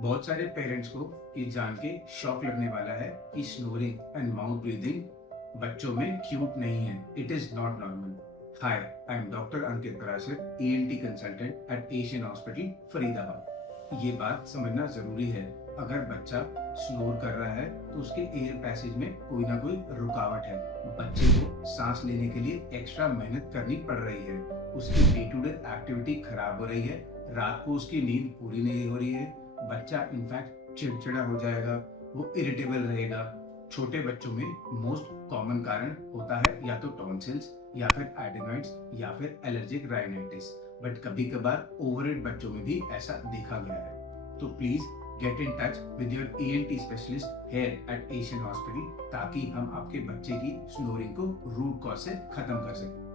बहुत सारे पेरेंट्स को ये जान के शॉक लगने वाला है कि स्नोरिंग एंड माउथ ब्रीदिंग बच्चों में क्यूट नहीं है। It is not normal. Hi, I am doctor Ankit Parashar, ENT consultant eight Asian hospital Faridabad. ये बात समझना जरूरी है। अगर बच्चा स्नोर कर रहा है तो उसके एयर पैसेज में कोई ना कोई रुकावट है। बच्चे को सांस लेने के लिए एक्स्ट्रा मेहनत करनी पड़ रही है। उसकी डे टू डे एक्टिविटी खराब हो रही है। रात को उसकी नींद पूरी नहीं हो रही है। बच्चा इनफैक्ट चिड़चिड़ा हो जाएगा, वो इरिटेबल रहेगा। छोटे बच्चों में मोस्ट कॉमन कारण होता है या तो टॉन्सिल्स या फिर एडेनॉइड्स या फिर एलर्जिक राइनाइटिस, बट कभी कभार ओवरवेट बच्चों में भी ऐसा देखा गया है। तो please get in touch with your ENT specialist here at Asian hospital ताकि हम आपके बच्चे की स्नोरिंग को रूट कॉज से खत्म कर सकें।